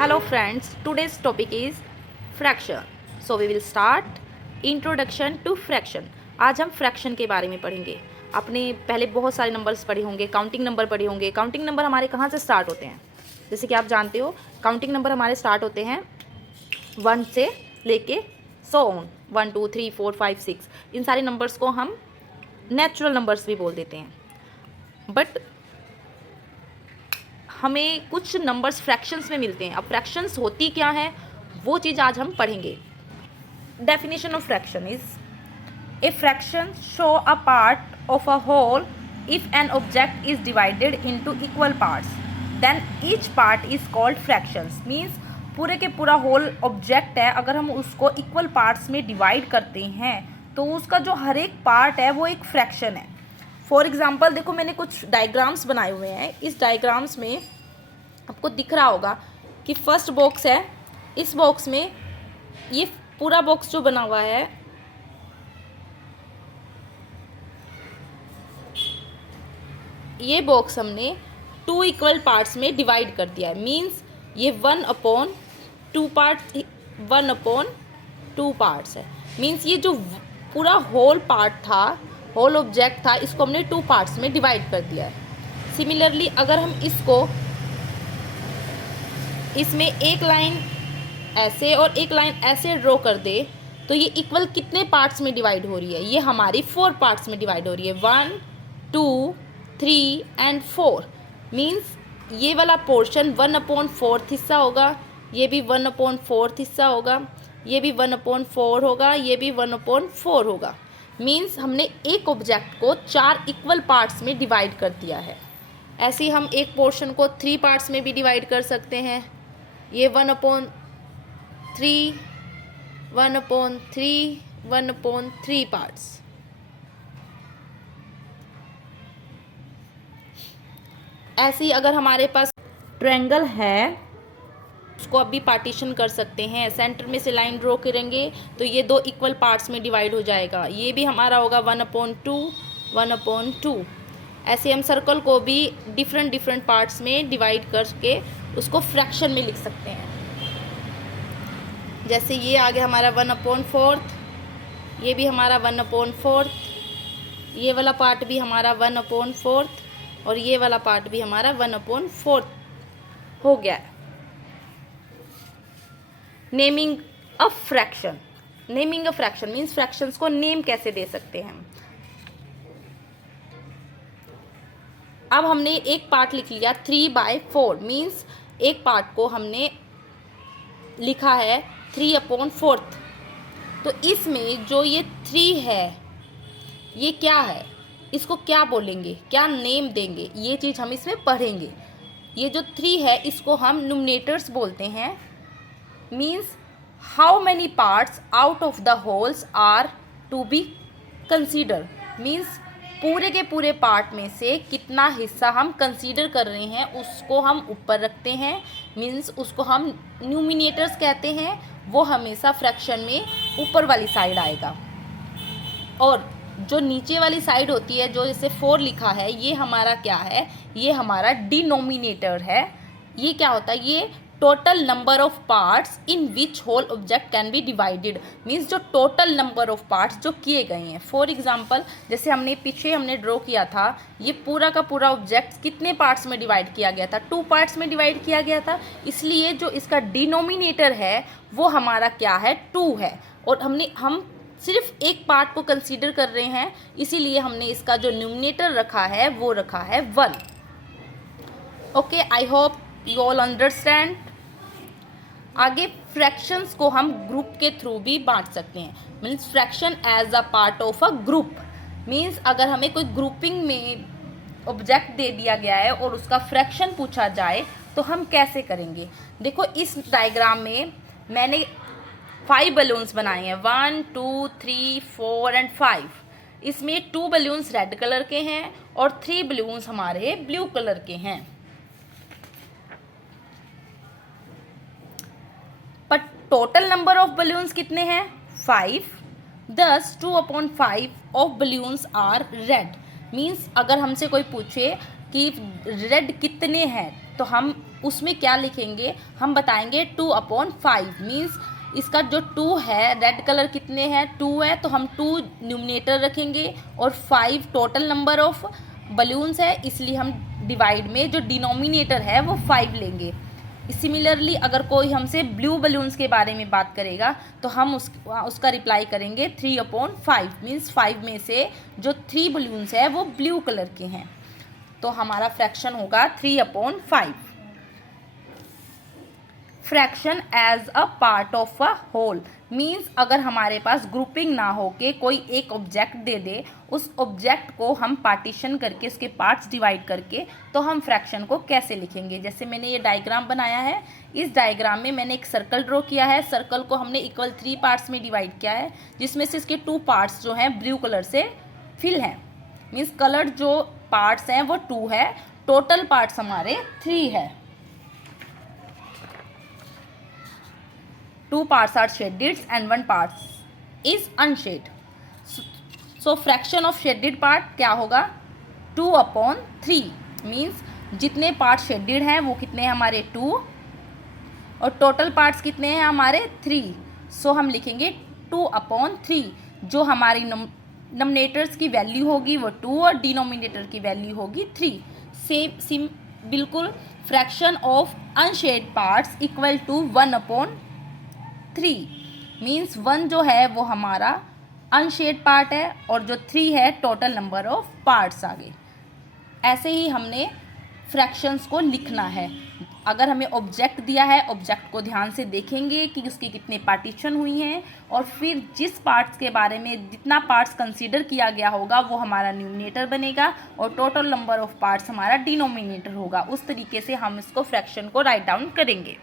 Hello friends, today's topic is fraction. So we will start introduction to fraction. आज हम fraction के बारे में पढ़ेंगे. आपने पहले बहुत सारे नंबर्स पढ़े होंगे, काउंटिंग नंबर पढ़े होंगे. काउंटिंग नंबर हमारे कहाँ से स्टार्ट होते हैं? जैसे कि आप जानते हो काउंटिंग नंबर हमारे स्टार्ट होते हैं 1 से लेके सो ऑन 1 2 3 4 5 6. इन सारे नंबर्स को हम नेचुरल नंबर्स भी बोल देते हैं. बट हमें कुछ नंबर्स फ्रैक्शंस में मिलते हैं. अब फ्रैक्शंस होती क्या है वो चीज़ आज हम पढ़ेंगे. Definition of fraction is a fraction show a part of a whole if an object is divided into equal parts then each part is called fractions. Means पूरे के पूरा होल ऑब्जेक्ट है, अगर हम उसको इक्वल पार्ट्स में divide करते हैं तो उसका जो हर एक पार्ट है वो एक फ्रैक्शन है. फॉर एग्ज़ाम्पल देखो, मैंने कुछ डायग्राम्स बनाए हुए हैं. इस डायग्राम्स में आपको दिख रहा होगा कि फर्स्ट बॉक्स है. इस बॉक्स में ये पूरा बॉक्स जो बना हुआ है ये बॉक्स हमने 2 इक्वल पार्ट्स में डिवाइड कर दिया है. मीन्स ये 1/2 पार्ट 1/2 पार्ट्स है. मीन्स ये जो पूरा होल पार्ट था, होल ऑब्जेक्ट था, इसको हमने 2 पार्ट्स में डिवाइड कर दिया है. सिमिलरली अगर हम इसमें एक लाइन ऐसे और एक लाइन ऐसे ड्रॉ कर दे तो ये इक्वल कितने पार्ट्स में डिवाइड हो रही है? ये हमारी 4 पार्ट्स में डिवाइड हो रही है. 1 2 3 एंड 4. मीन्स ये वाला पोर्शन 1/4 हिस्सा होगा, ये भी 1/4 हिस्सा होगा, ये भी 1/4 होगा, ये भी 1/4 होगा. मीन्स हमने एक ऑब्जेक्ट को 4 इक्वल पार्ट्स में डिवाइड कर दिया है. ऐसे ही हम एक पोर्शन को 3 पार्ट्स में भी डिवाइड कर सकते हैं. ये 1/3 1/3 1/3 पार्ट्स. ऐसे ही अगर हमारे पास ट्रायंगल है उसको अब भी पार्टीशन कर सकते हैं. सेंटर में से लाइन ड्रॉ करेंगे तो ये 2 इक्वल पार्ट्स में डिवाइड हो जाएगा. ये भी हमारा होगा 1/2 1/2. ऐसे हम सर्कल को भी डिफरेंट पार्ट्स में डिवाइड करके उसको फ्रैक्शन में लिख सकते हैं. जैसे ये आ गया हमारा 1/4, ये भी हमारा 1/4, ये वाला पार्ट भी हमारा 1/4 और ये वाला पार्ट भी हमारा 1/4 हो गया. Naming a fraction. Naming a fraction means fractions को नेम कैसे दे सकते हैं. अब हमने एक पार्ट लिख लिया 3/4. मीन्स एक पार्ट को हमने लिखा है 3/4. तो इसमें जो ये 3 है ये क्या है, इसको क्या बोलेंगे, क्या नेम देंगे, ये चीज़ हम इसमें पढ़ेंगे. ये जो 3 है इसको हम न्यूमिनेटर्स बोलते हैं. Means how many parts out of the wholes are to be consider. Means पूरे के पूरे पार्ट में से कितना हिस्सा हम कंसीडर कर रहे हैं उसको हम ऊपर रखते हैं. मीन्स उसको हम न्यूमिनेटर्स कहते हैं. वो हमेशा फ्रैक्शन में ऊपर वाली साइड आएगा. और जो नीचे वाली साइड होती है, जो जैसे 4 लिखा है, ये हमारा क्या है, ये हमारा डिनोमिनेटर है. ये क्या होता है, ये total number of parts in which whole object can be divided. Means जो टोटल नंबर ऑफ पार्ट्स जो किए गए हैं. फॉर एग्जांपल जैसे हमने ड्रॉ किया था, ये पूरा का पूरा ऑब्जेक्ट कितने पार्ट्स में डिवाइड किया गया था? 2 पार्ट्स में डिवाइड किया गया था. इसलिए जो इसका डिनोमिनेटर है वो हमारा क्या है, 2 है. और हम सिर्फ एक पार्ट को कंसीडर कर रहे हैं, इसीलिए हमने इसका जो न्यूमिनेटर रखा है वो रखा है 1. Okay, I hope you all understand. आगे फ्रैक्शंस को हम ग्रुप के थ्रू भी बांट सकते हैं. Means fraction as a part of a group. Means अगर हमें कोई ग्रुपिंग में ऑब्जेक्ट दे दिया गया है और उसका फ्रैक्शन पूछा जाए तो हम कैसे करेंगे. देखो इस डायग्राम में मैंने 5 बलून्स बनाए हैं, 1 2 3 4 एंड 5. इसमें 2 बलून्स रेड कलर के हैं और 3 बलून्स हमारे ब्लू कलर के हैं. पर टोटल नंबर ऑफ बलून्स कितने हैं? 5. Thus 2/5 of balloons are red. Means अगर हमसे कोई पूछे कि रेड कितने हैं तो हम उसमें क्या लिखेंगे, हम बताएंगे 2/5 मीन्स इसका जो 2 है, रेड कलर कितने हैं, 2 है, तो हम 2 न्यूमिनेटर रखेंगे और 5 टोटल नंबर ऑफ बलून्स है, इसलिए हम डिवाइड में जो डिनोमिनेटर है वो 5 लेंगे। सिमिलरली अगर कोई हमसे ब्लू बलून्स के बारे में बात करेगा तो हम उसका रिप्लाई करेंगे 3/5 मीन्स 5 में से जो 3 बलून्स है वो ब्लू कलर के हैं, तो हमारा फ्रैक्शन होगा 3/5। Fraction as a part of a whole means अगर हमारे पास ग्रुपिंग ना हो के कोई एक ऑब्जेक्ट दे दे, उस ऑब्जेक्ट को हम पार्टीशन करके उसके पार्ट्स डिवाइड करके तो हम फ्रैक्शन को कैसे लिखेंगे। जैसे मैंने ये डायग्राम बनाया है, इस डायग्राम में मैंने एक सर्कल ड्रॉ किया है, सर्कल को हमने इक्वल 3 पार्ट्स में डिवाइड किया है, जिसमें से इसके 2 पार्ट्स जो हैं ब्लू कलर से फिल हैं, मीन्स कलर्ड जो पार्ट्स हैं वो 2 है, टोटल पार्ट्स हमारे 3 है। 2 parts are shaded and 1 part is unshaded. So fraction of shaded part क्या होगा, 2/3 मीन्स जितने पार्ट शेडेड हैं वो कितने हैं हमारे 2 और टोटल पार्ट्स कितने हैं हमारे 3। सो हम लिखेंगे 2/3, जो हमारी नोमिनेटर्स की वैल्यू होगी वो 2 और डिनोमिनेटर की वैल्यू होगी 3। सेम बिल्कुल fraction of unshaded parts equal to 1/3 means 1 जो है वो हमारा अनशेड पार्ट है और जो 3 है टोटल नंबर ऑफ पार्ट्स आ गए। ऐसे ही हमने फ्रैक्शंस को लिखना है। अगर हमें ऑब्जेक्ट दिया है, ऑब्जेक्ट को ध्यान से देखेंगे कि उसके कितने पार्टीशन हुई हैं और फिर जिस पार्ट्स के बारे में जितना पार्ट्स कंसीडर किया गया होगा वो हमारा न्यूमिनेटर बनेगा और टोटल नंबर ऑफ पार्ट्स हमारा डिनोमिनेटर होगा। उस तरीके से हम इसको फ्रैक्शन को राइट डाउन करेंगे।